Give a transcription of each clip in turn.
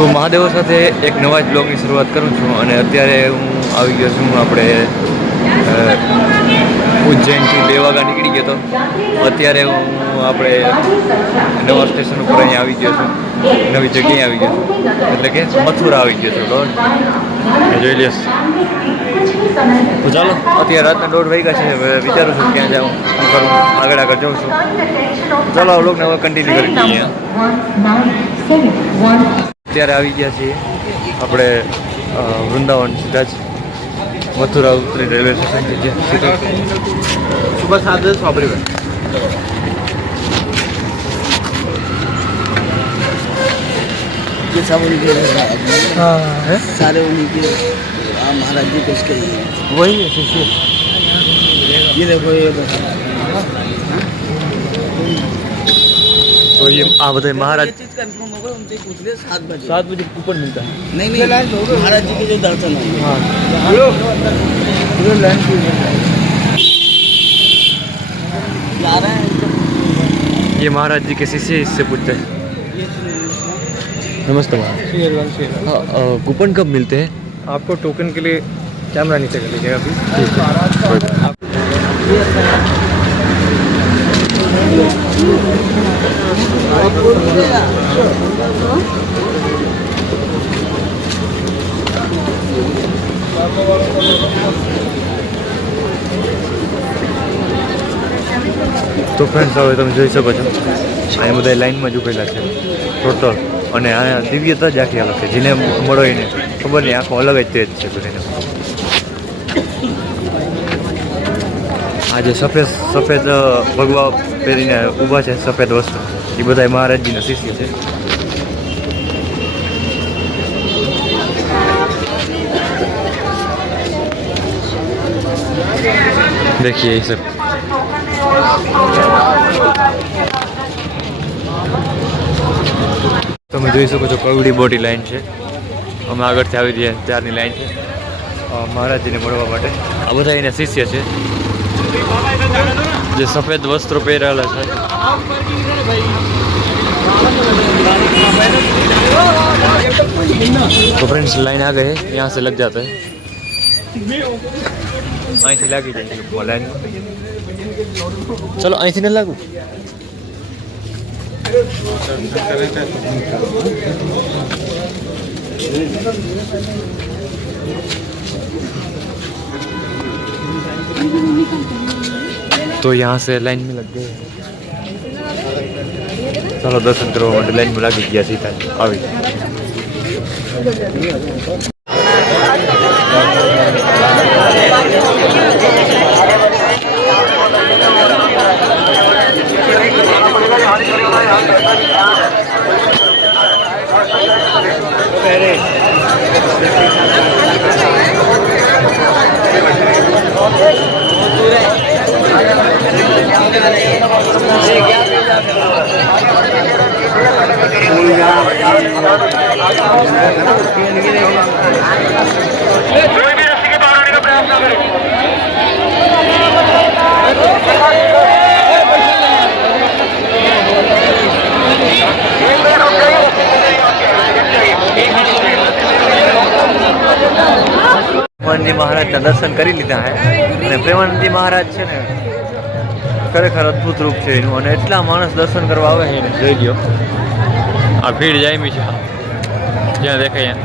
તો મહાદેવ સાથે એક નવા જ બ્લોગની શરૂઆત કરું છું અને અત્યારે હું આવી ગયો છું આપણે ઉજ્જૈનથી 2 વાગ્યા નીકળી ગયો હતો। અત્યારે હું આપણે નવા સ્ટેશન ઉપર અહીંયા આવી ગયો છું, નવી જગ્યાએ આવી ગયો છું, એટલે કે મથુરા આવી ગયો છું। જોઈ લઈશ તો ચાલો, અત્યારે રાતના 1:30 વાગ્યા છે। હવે વિચારું છું ક્યાં જાઉં, શું કરું, આગળ જાઉં છું। ચાલો આ બ્લોગને હવે કન્ટિન્યુ કરી દઈએ। અત્યારે આવી ગયા છીએ આપણે વૃંદાવન, સીધા જ મથુરા ઉતરી રેલવે સ્ટેશન છે સીધો सुबह 7 बजे सॉबरी में। ये सब उनके हाँ है, सारे उनके महाराज जी को इसके वही है शिष्य। ये देखो ये तो ये आप बताइए महाराज चीज कंफर्म होगा उनसे पूछ ले 7 बजे। 7 बजे ऊपर मिलता है। नहीं महाराज जी के जो दर्शन होंगे। हाँ जा रहे हैं ये महाराज जी के शिष्य, इससे पूछते हैं। नमस्ते महाराज। हाँ, कूपन कब मिलते हैं? आपको टोकन के लिए कैमरा नीचे कर लीजिएगा अभी। તો ફ્રેન્ડ્સ હવે તમે જોઈ શકો છો અહીંયા બધા લાઈનમાં જ ઊભેલા છે ટોટલ, અને અહીંયા દિવ્યતા જ આખી અલગ છે। જેને મળો એને ખબર નહીં, આખો અલગ જ તેજ છે બધાને। આ જે સફેદ ભગવા પહેરીને ઊભા છે, સફેદ વસ્ત્ર, એ બધા મહારાજજીના શિષ્ય છે। देखिए ये सब તમે જોઈ શકો છો કવડી બોટી લાઈન છે। અમે આગળથી આવી રહ્યા ત્યારની લાઈન છે મહારાજજીને મળવા માટે। આ બધા એના શિષ્ય છે જે સફેદ વસ્ત્રો પહેરેલા છે। तो फ्रेंड्स लाइन आ गए, यहाँ से लग जाता है, અહીંથી લાગી જાય લાઈન। ચલો અહીંથી ન લાગુ। तो यहाँ से लाइन में लग गए। चलो दर्शन કરવા માટે લાઈન में લાગી ગયા સીધા આવી। પ્રેમાનંદજી મહારાજના દર્શન કરી લીધા છે અને પ્રેમાનંદજી મહારાજ છે ને ખરેખર અદ્ભુત રૂપ છે એનું, અને એટલા માણસ દર્શન કરવા આવે છે એને જોઈ લ્યો। આ ભીડ જામી છે જ્યાં દેખાય ત્યાં,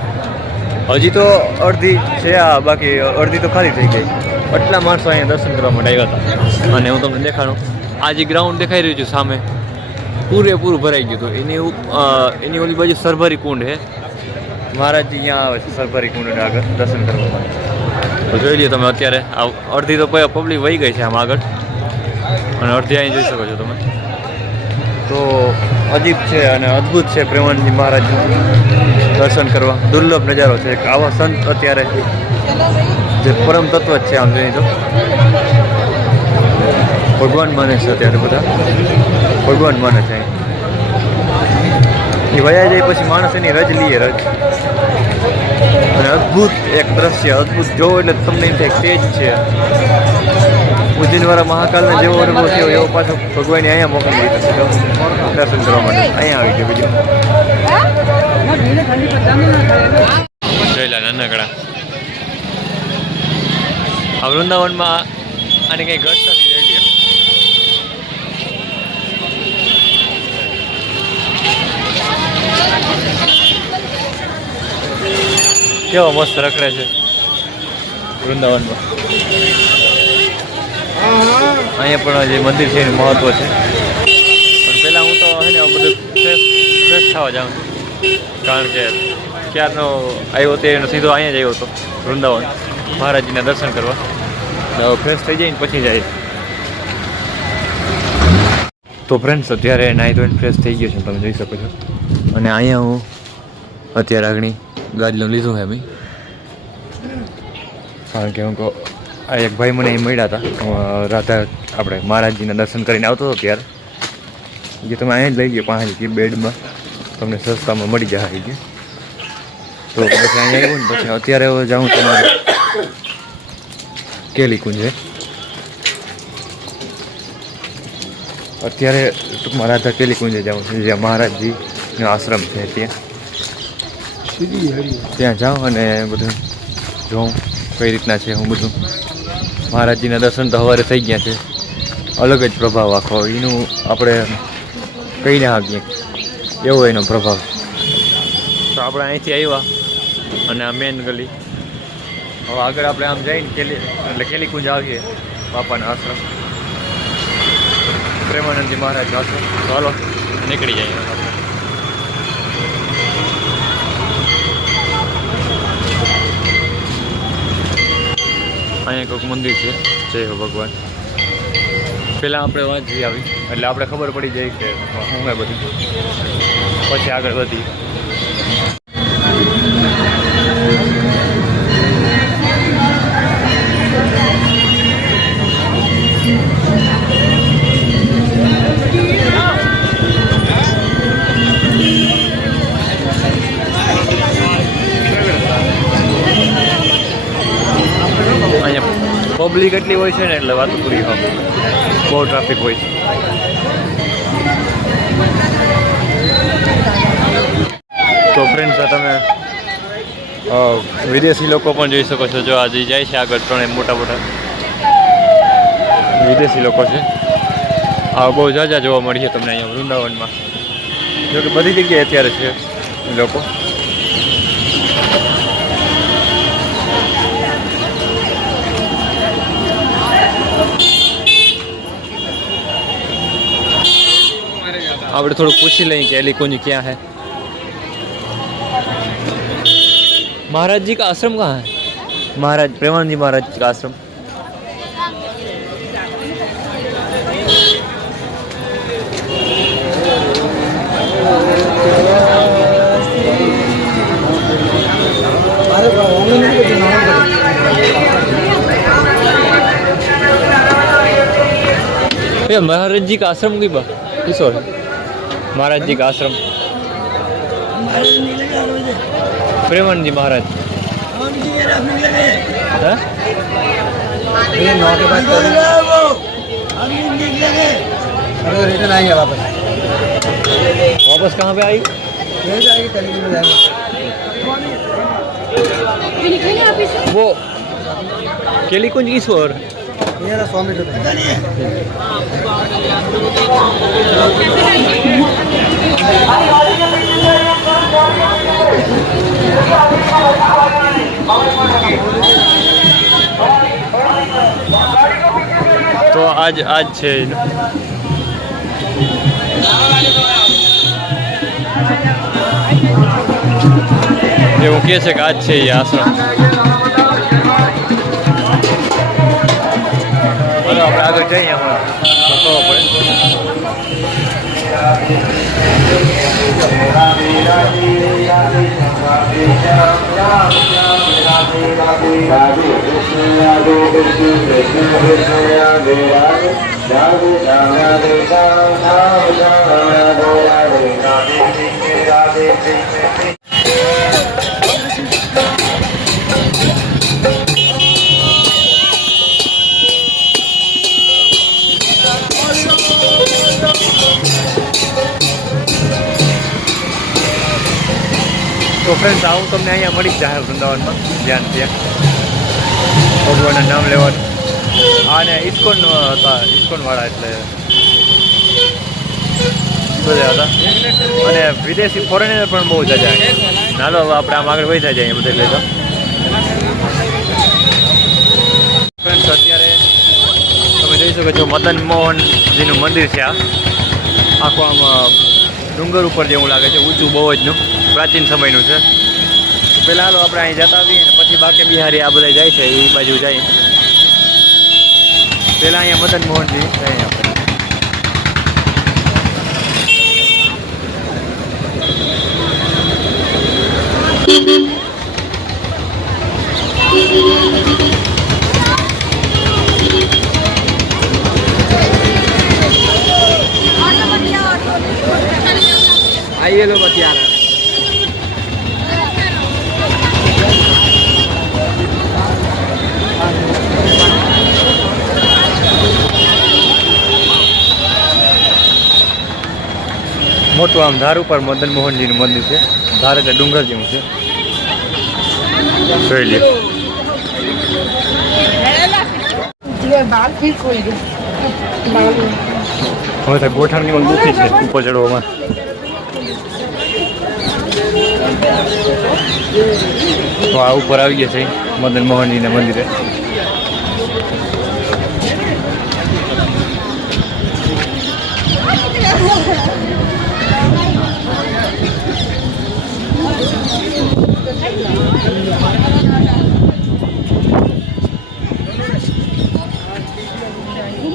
હજી તો અડધી છે આ, બાકી અડધી તો ખાલી થઈ ગઈ। એટલા માણસો અહીંયા દર્શન કરવા માટે આવ્યા હતા। અને હું તમને દેખાડું, આ જે ગ્રાઉન્ડ દેખાઈ રહ્યું છે સામે પૂરેપૂરું ભરાઈ ગયું હતું। એની ઓલી બાજુ સરભરી કુંડ છે, મહારાજજી અહીંયા આવે છે સરભરી કુંડ આગળ દર્શન કરવા માટે। તો જોઈ લ્યો તમે, અત્યારે અડધી તો પબ્લિક વહી ગઈ છે આમ આગળ, અને અડધી અહીં જોઈ શકો છો તમે। તો અજીબ છે અને અદ્ભુત છે પ્રેમાનંદજી મહારાજનું દર્શન કરવા, દુર્લભ નજારો છે। એક આવા સંત અત્યારે જે પરમ તત્વ જ છે, આમ જોઈએ તો ભગવાન માને છે અત્યારે બધા, ભગવાન માને છે। એ વયા જાય પછી માણસ એની રજ લઈએ, રજ। અને અદ્ભુત એક દ્રશ્ય, અદ્ભુત જોવો એટલે તમને એમ થાય તેજ છે। ઉજ્જૈનવાળા મહાકાલના જેવો અનુભવ થયો એવો પાછો ભગવાને અહીંયા મોકલી દીધો દર્શન કરવા માટે। અહીંયા આવી ગયો બીજું લીલા નાનકડા. આ વૃંદાવનમાં આની કંઈ ઘટ નથી જોઈ લ્યો. કેવો મસ્ત રખડે છે વૃંદાવનમાં. અહીંયા પણ જે મંદિર છે એનું મહત્વ છે. પણ પહેલાં હું તો હે ને બધું ફ્રેશ થવા જાઉં છું, કારણ કે ક્યારનો આવ્યો તે સીધો અહીંયા જ આવ્યો હતો વૃંદાવન મહારાજજીના દર્શન કરવા. હવે ફ્રેશ થઈ જાય ને પછી જાય. તો ફ્રેન્ડ્સ અત્યારે નાહી ધોઈને ફ્રેશ થઈ ગયો છે, તમે જોઈ શકો છો. અને અહીંયા હું અત્યારે આગળ ગાડીનું લીધું છે ભાઈ, કારણ કે હું કહું આ એક ભાઈ મને અહીં મળ્યા હતા રાધા આપણે મહારાજજીના દર્શન કરીને આવતો હતો ત્યારે, જે તમે અહીંયા જ લઈ ગયો 5 કે બેડમાં તમને સસ્તામાં મળી જાય કે. તો પછી અહીંયા આવ્યું ને પછી અત્યારે જાઉં તમારે કેલી કુંજે. અત્યારે ટૂંકમાં રાધા કેલી કુંજે જાઉં છું, જ્યાં મહારાજજીનો આશ્રમ છે ત્યાં જાઉં અને બધું જોઉં કઈ રીતના છે. હું બધું મહારાજજીના દર્શન તો સવારે થઈ ગયા છે, અલગ જ પ્રભાવ આખો એનું આપણે કહી ના શકીએ એવો એનો પ્રભાવ. તો આપણે અહીંથી આવ્યા અને આ મેન ગલી, હવે આગળ આપણે આમ જઈને એટલે કેલી કુંજ આવીએ બાપાના આશ્રમ, પ્રેમાનંદજી મહારાજનો આશ્રમ. તો હાલો નીકળી જાય આપણે. અહીંયા કોઈક મંદિર છે, જય હો ભગવાન. પહેલાં આપણે વાંચી આવી એટલે આપણે ખબર પડી જાય કે શું મેં બધું, પછી આગળ વધી. પબ્લિક એટલી હોય છે ને એટલે વાતો પૂરી હોય, બહુ ટ્રાફિક હોય છે. તો ફ્રેન્ડ્સ તમે વિદેશી લોકો પણ જોઈ શકો છો. જો આજે જાય છે આગળ ત્રણે મોટા મોટા વિદેશી લોકો છે. આ બહુ ઝાઝા જોવા મળી છે તમને અહીંયા વૃંદાવનમાં, જો કે બધી જગ્યાએ અત્યારે છે લોકો. આપણે થોડું પૂછી લઈએ कि केली कुंज क्या है. महाराज जी का आश्रम कहाँ है? महाराज प्रेमानंद जी महाराज का आश्रम. महाराज जी का आश्रम की बात सॉरी महाराज जी का आश्रम प्रेमानंद जी महाराज. ये 9 के बाद रिटर्न आएंगे वापस. वापस कहाँ पे आई? यहीं जाएगी कली में जाएंगे. वो केली कुंज किस ओर? ये ना 100 मीटर पता नहीं है. તો આજ છે એવું કહે છે કે આજ છે એ આશ્રમ. આપણે આગળ જઈએ હમણાં તો ખબર તો ફ્રેન્ડ્સ આવું તમને અહીંયા મળી જ જાય વૃંદાવનમાં ધ્યાન ત્યાં ભગવાનના નામ લેવાનું. અને ઇસ્કોન હતા, ઇસ્કોનવાળા એટલે બધા હતા. અને વિદેશી ફોરેનર પણ બહુ જજા. ચાલો હવે આપણે આમ આગળ વધ્યા જઈએ બધે લેતા. ફ્રેન્ડ્સ અત્યારે તમે જોઈ શકો છો મદન મોહનજીનું મંદિર છે. આખું આમ ડુંગર ઉપર જેવું લાગે છે, ઊંચું બહુ જ નું, પ્રાચીન સમયનું છે. પહેલાં હાલો આપણે અહીં જતા આવીએ ને પછી બાકે બિહારી આ બધા જાય છે એ બાજુ જાય. પહેલાં અહીંયા મદન મોહનજી જાય આપણે. आइए लो बतिया रहा મોટું આમ ધાર ઉપર મદન મોહનજીનું મંદિર છે. ધાર એટલે ડુંગર જેવું છે. જોઈ લે. હવે તો ગોઠણની પણ દુખી છે ઉપર ચડવામાં. તો આ ઉપર આવી ગયા છે મદન મોહનજીના મંદિરે.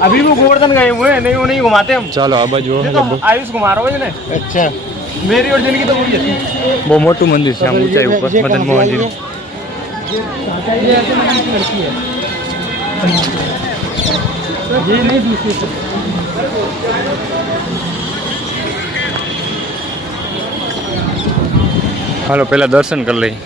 अभी वो गोवर्धन गए हुए हैं, नहीं वो नहीं घुमाते हम. ચાલો આ બાજુ आयुष कुमार हो ने. અચ્છા मेरी और जिनकी तो वही है. બહુ મોટું મંદિર છે આમ ઊંચાઈ ઉપર મદન મોહનજીનું. ये ऐसे मंदिर की लड़की है. ये नहीं दूसरी से. હાલો પહેલા દર્શન કરી લઈએ.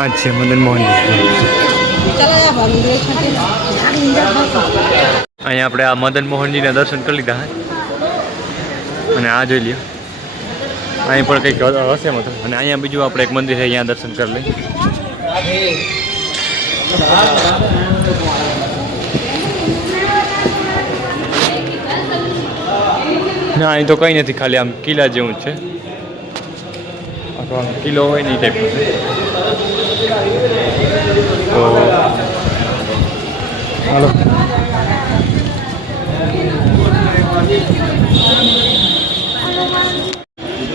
આ છે મદન મોહનજી. અહીંયા આપણે આ મદન મોહનજીના દર્શન કરી લીધા અને આ જોઈ લ્યો અહીં પણ કંઈક હશે મતલબ. અને અહીંયા બીજું આપણે એક મંદિર છે અહીંયા દર્શન કરી લઈએ. ના અહીં તો કંઈ નથી, ખાલી આમ કિલ્લા જેવું જ છે. આમ કિલ્લો હોય ને એ ટાઈપનું છે. તો હાલો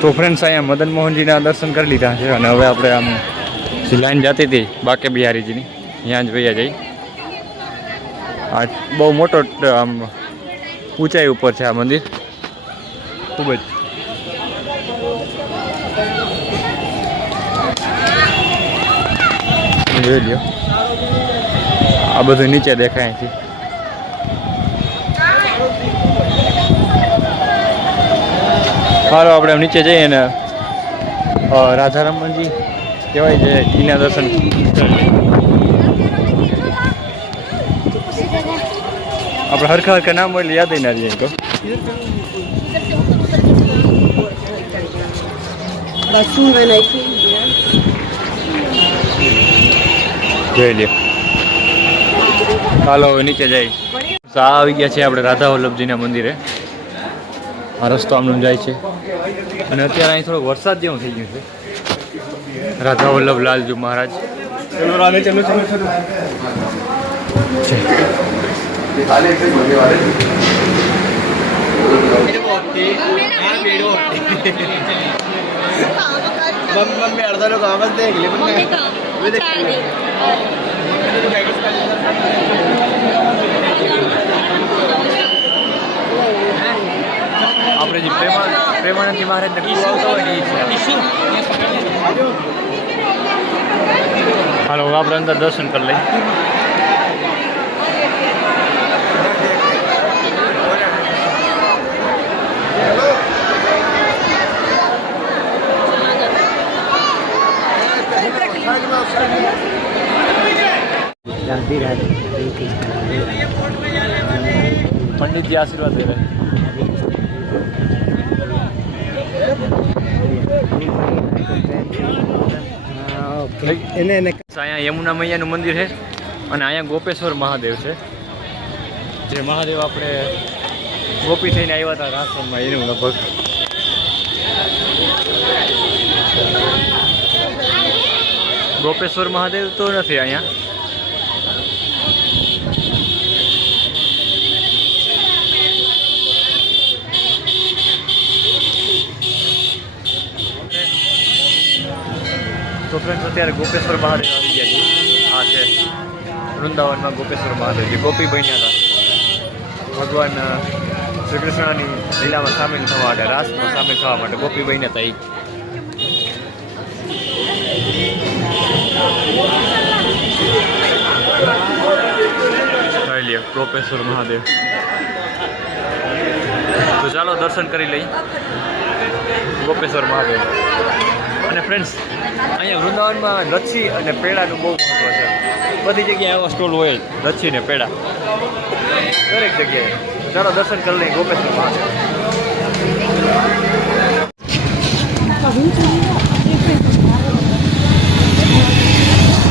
તો ફ્રેન્ડ્સ અહીંયા મદન મોહનજીના દર્શન કરી લીધા છે અને હવે આપણે આમ જે લાઈન જતી હતી બાકે બિહારીજીની ત્યાં જ વૈયા જઈ. આ બહુ મોટો આમ ઊંચાઈ ઉપર છે આ મંદિર, ખૂબ જ. જોઈ લ્યો આ બધું નીચે દેખાય છે. હાલો આપણે નીચે જઈએ ને રાધારમણજી કહેવાય છે એના દર્શન. આપણે હરખા હરખા નામ એટલે યાદ ના રહીએ તો. જોઈ લ્યો. હાલો હવે નીચે જઈ. આવી ગયા છે આપણે રાધા વલ્લભજીના મંદિરે. આ રસ્તો આમનો જાય છે અને અત્યારે અહીં થોડોક વરસાદ જેવું થઈ ગયું છે. રાધા વલ્લભ લાલજી મહારાજ. मम्मी अर्धा लोग आवाज देख ले આપણે જે પ્રેમાનંદજી મહારાજને આવતા હોય ને એ છે. હાલો આપણે અંદર દર્શન કરી લઈએ. पंडित जी आशीर्वाद दे रहे हैं। અહીંયા યમુના મૈયાનું મંદિર છે અને અહીંયા ગોપેશ્વર મહાદેવ છે, જે મહાદેવ આપણે ગોપી થઈને આવ્યા હતા આશ્રમમાં એનું લગભગ. ગોપેશ્વર મહાદેવ તો નથી અહીંયા. તો ફ્રેન્ડ્સ અત્યારે ગોપેશ્વર મહાદેવ આવી ગયા છે. આ છે વૃંદાવનમાં ગોપેશ્વર મહાદેવ, જે ગોપી બન્યા હતા ભગવાન શ્રી કૃષ્ણની લીલામાં સામેલ થવા માટે, રાસમાં સામેલ થવા માટે ગોપી બન્યા હતા. એ લે ગોપેશ્વર મહાદેવ. તો ચાલો દર્શન કરી લઈએ ગોપેશ્વર મહાદેવ. અને ફ્રેન્ડ્સ અહીંયા વૃંદાવનમાં લચ્છી અને પેડાનું બહુ મહત્વ છે. બધી જગ્યાએ આવા સ્ટોલ હોય જ, લચ્છી ને પેડા દરેક જગ્યાએ. ચાલો દર્શન કરી લઈએ ગોપેશ્વર મહાદેવ.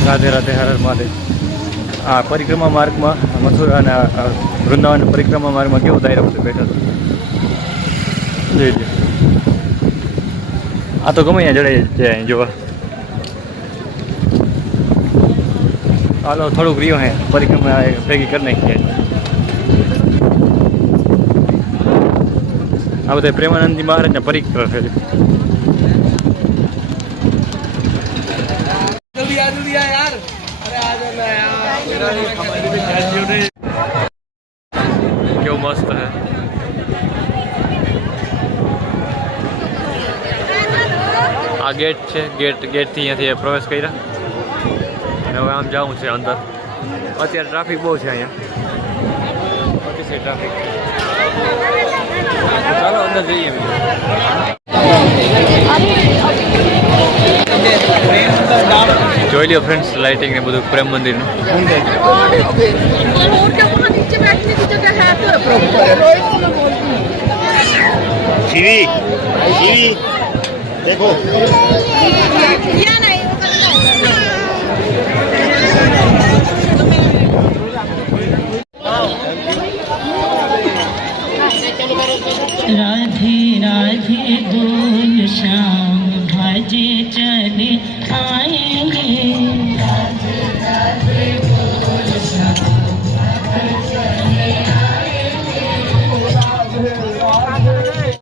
રાધે રાધે, હર હર મહાદેવ. આ પરિક્રમા માર્ગમાં મથુરા અને વૃંદાવન પરિક્રમા માર્ગમાં કેવો દાયરો છે બેઠો હતો. જોઈ લે, આ તો ગમે ત્યાં જડાય જાય જોવા. હાલો થોડુંક રહ્યું હે, પરિક્રમા ભેગી કરી નાખીએ. આ બધા પ્રેમાનંદજી મહારાજના પરિક્રમા છે. કેવું મસ્ત હે. આ ગેટ છે, ગેટથી અહીંયાથી પ્રવેશ કર્યા અને હવે આમ જવું છે અંદર. અત્યારે ટ્રાફિક બહુ છે અહીંયા, અતિશય ટ્રાફિક. ચાલો અંદર જઈએ. જોઈ લ્યો ફ્રેન્ડ્સ લાઇટિંગ ને બધું પ્રેમ મંદિરનું. જીવી જીવી देखो राधे राधे बोल श्याम भजे चले आए